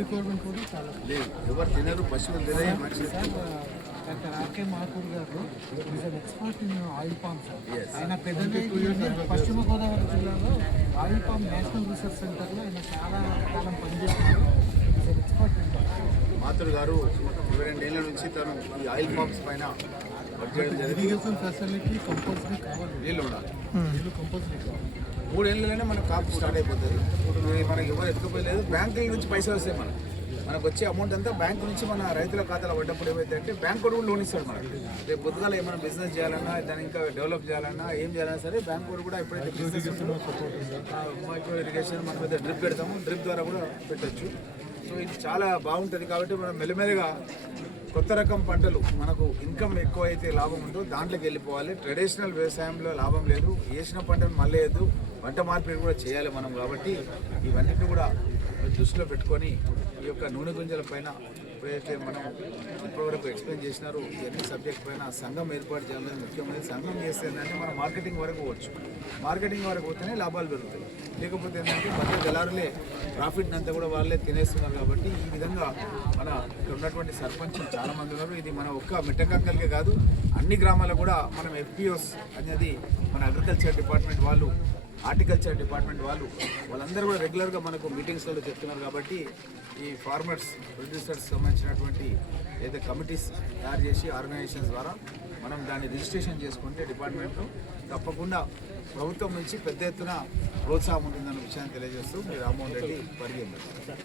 Requirement కూడా చాలా లేదు. ఎవరు తినరు, పశువులు తినే మనిషి. డాక్టర్ ఆర్కే మాథూర్ గారు is an expert in oil palms. ఆయన పెద్ద పశ్చిమ గోదావరి జిల్లాలో ఆయిల్ పామ్ నేషనల్ రీసెర్చ్ సెంటర్లో ఆయన చాలా కాలం పనిచేస్తున్నారు. Is an expert. మాథూర్ గారు 22 ఏళ్ళ నుంచి తను ఈ ఆయిల్ పామ్స్ పైన ఇరిగేషన్ ఫెసిలిటీ కంపల్సరీ కావాలి. నీళ్ళు ఉండాలి, నీళ్ళు కంపల్సరీ కావాలి. 3 ఏళ్ళలోనే మనకు కాపు స్టార్ట్ అయిపోతుంది. ఇప్పుడు మనకి ఎవరు ఎత్తుకుపోయలేదు, బ్యాంకుల నుంచి పైసలు వస్తాయి. మనకు వచ్చే అమౌంట్ అంతా బ్యాంకు నుంచి మన రైతుల ఖాతాలో పడ్డప్పుడు ఏమైతే అంటే బ్యాంకు కూడా లోన్ ఇస్తాడు మనకు. రేపు పొద్దుగాల ఏమైనా బిజినెస్ చేయాలన్నా, దాన్ని ఇంకా డెవలప్ చేయాలన్నా, ఏం చేయాలన్నా సరే బ్యాంకు కూడా ఎప్పుడైతే మైక్రో ఇరిగేషన్ మన మీద డ్రిప్ పెడతాము, డ్రిప్ ద్వారా కూడా పెట్టచ్చు. సో ఇది చాలా బాగుంటుంది. కాబట్టి మనం మెల్లమెల్లగా కొత్త రకం పంటలు, మనకు ఇన్కమ్ ఎక్కువ అయితే లాభం ఉందో దాంట్లోకి వెళ్ళిపోవాలి. ట్రెడిషనల్ వ్యవసాయంలో లాభం లేదు, వేసిన పంటను మళ్ళీ వేయద్దు, పంట మార్పిడి కూడా చేయాలి మనం. కాబట్టి ఇవన్నిటిని కూడా దృష్టిలో పెట్టుకొని ఈ యొక్క నూనె గింజల పైన ఎప్పుడైతే మనం ఇప్పటివరకు ఎక్స్ప్లెయిన్ చేసినారో ఇవన్నీ సబ్జెక్ట్ పైన సంఘం ఏర్పాటు చేయాలని ముఖ్యమైన. సంఘం చేస్తే ఏంటంటే మనం మార్కెటింగ్ వరకు పోవచ్చు, మార్కెటింగ్ వరకు పోతేనే లాభాలు పెరుగుతాయి. లేకపోతే ఏంటంటే మధ్య దళారులే ప్రాఫిట్ అంతా కూడా వాళ్ళే తినేస్తున్నారు. కాబట్టి ఈ విధంగా మన ఇక్కడ ఉన్నటువంటి సర్పంచులు చాలామంది ఉన్నారు. ఇది మన ఒక్క మిట్టకంకల్కే కాదు, అన్ని గ్రామాలకు కూడా మనం ఎఫ్పిఓస్ అనేది మన అగ్రికల్చర్ డిపార్ట్మెంట్ వాళ్ళు, హార్టికల్చర్ డిపార్ట్మెంట్ వాళ్ళందరూ కూడా రెగ్యులర్గా మనకు మీటింగ్స్లో చెప్తున్నారు. కాబట్టి ఈ ఫార్మర్స్, ప్రొడ్యూసర్స్ సంబంధించినటువంటి ఏదైతే కమిటీస్ తయారు చేసి ఆర్గనైజేషన్స్ ద్వారా మనం దాన్ని రిజిస్ట్రేషన్ చేసుకుంటే డిపార్ట్మెంట్లో తప్పకుండా ప్రభుత్వం నుంచి పెద్ద ఎత్తున ప్రోత్సాహం ఉంటుందన్న విషయాన్ని తెలియజేస్తూ మీ రామ్మోహన్ రెడ్డి పరిగెత్తారు.